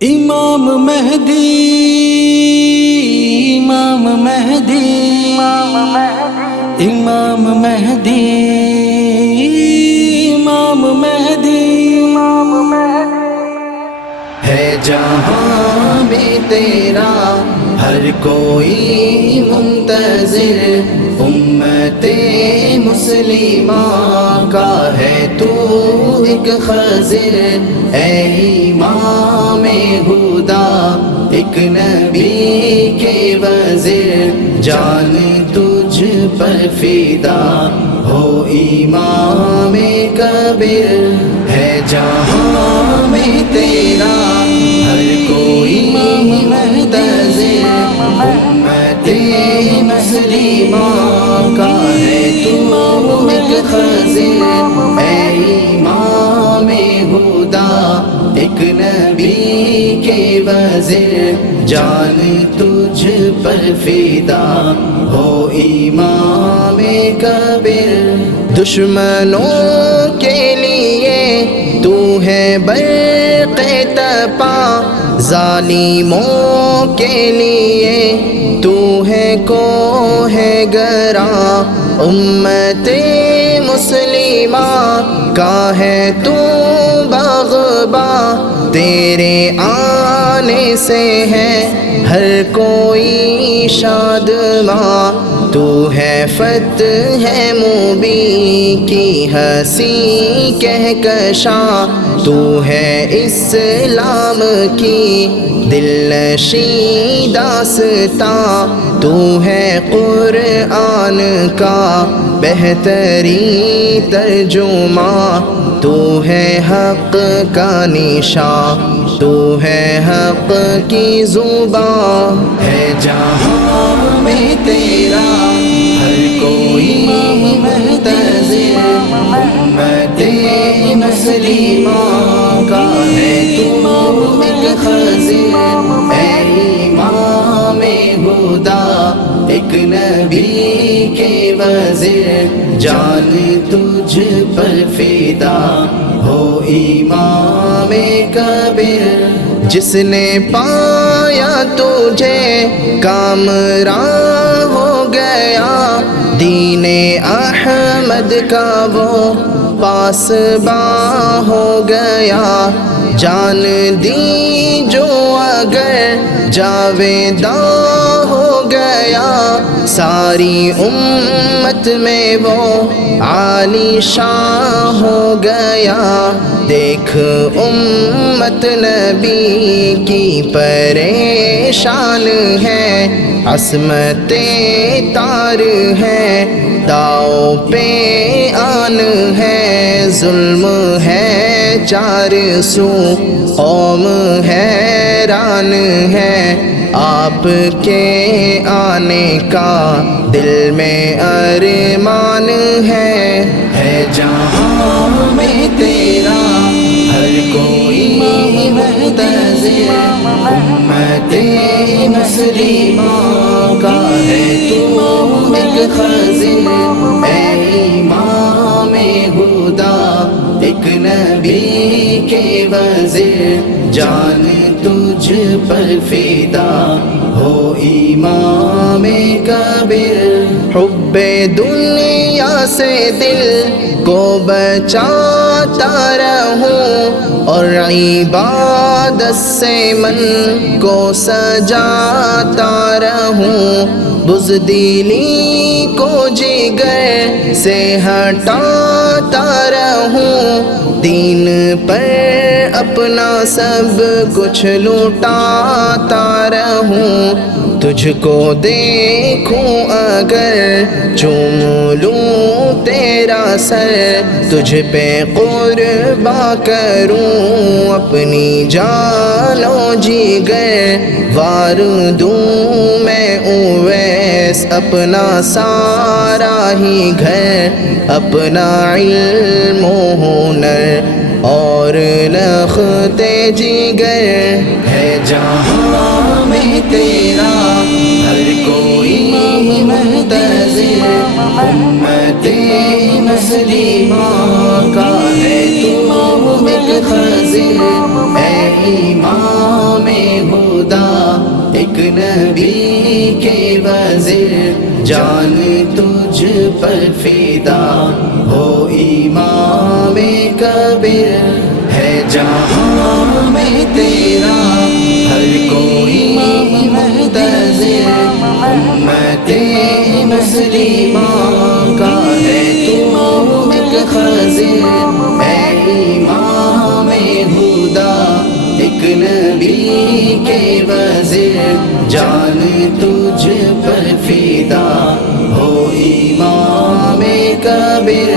امام مہدی امام مہدی امام مہدی امام مہدی ہے جہاں میں تیرا ہر کوئی منتظر، امت مسلمہ کا ہے تو ایک خضر، اے امام ہدا ایک نبی کے وزیر، جان تجھ پر فدا ہو امام کبیر، ہے جہاں میں تیرا ہر کوئی منتظر، امت مسلمہ کا ہے تو ایک خضر، اے امام ہدا ایک نبی کے وزیر، جان تجھ پر فدا ہو امام کبیر، دشمنوں کے لیے تو ہے برق تپا، ظالموں کے لیے تو ہے کوہ گراں، امت مسلمہ کا ہے تو باغباں، تیرے آنے سے ہے ہر کوئی شادماں، تو ہے فتح مبین کی ہنسی کہکشاں، تو ہے اسلام کی دلنشیں داستاں، تو ہے قرآن کا بہترین ترجمہ، تو ہے حق کا نشاں، تو ہے حق کی زبان، ہے جہاں میں تیرا ہر کوئی منتظر، امت مسلمہ کا ہے تو ایک خضر، اے امام ہدا ایک نبی کے وزیر، جان تجھ پر فدا ہو امام کبیر، جس نے پایا تجھے کامراں ہو گیا، دین احمد کا وہ پاسباں ہو گیا، جان دی جو اگر جاویداں ہو گیا، ساری امت میں وہ عالی شان ہو گیا، دیکھ امت نبی کی پریشان ہے، عصمت تار ہے داؤ پہ آن ہے، ظلم ہے چار سو قوم حیران ہے، آپ کے آنے کا دل میں ارمان ہے جہاں میں تیرا ہر کوئی منتظر، امت مسلمہ کا ہے تو ایک خضر، اے امام ہدا ایک نبی کے وزیر، جان تجھ پر فدا ہو امام کبیر، حب دنیا سے دل کو بچاتا رہوں، اور عبادت سے من کو سجاتا رہوں، بزدلی کو جگر سے ہٹاتا رہوں، دین پر اپنا سب کچھ لوٹاتا رہوں، تجھ کو دیکھوں اگر چوم لوں تیرا سر، تجھ پہ قرباں کروں اپنی جان و جگر، وار دوں میں اویس اپنا سارا ہی گھر، اپنا علم و ہنر اور لخت جگر، ہے جہاں میں تیرا ہر کوئی منتظر، امت مسلمہ کا ہے تو ایک خضر، اے امام ایک نبی کے وزیر جان تجھ پر فدا ہو امام کبیر ہے جہاں میں تیرا ہر کوئی منتظر امت مسلمہ کا ہے تو ایک خضر اے امام ہدا ایک نبی کے وزیر جان تجھ پر فدا ہو امام کبیر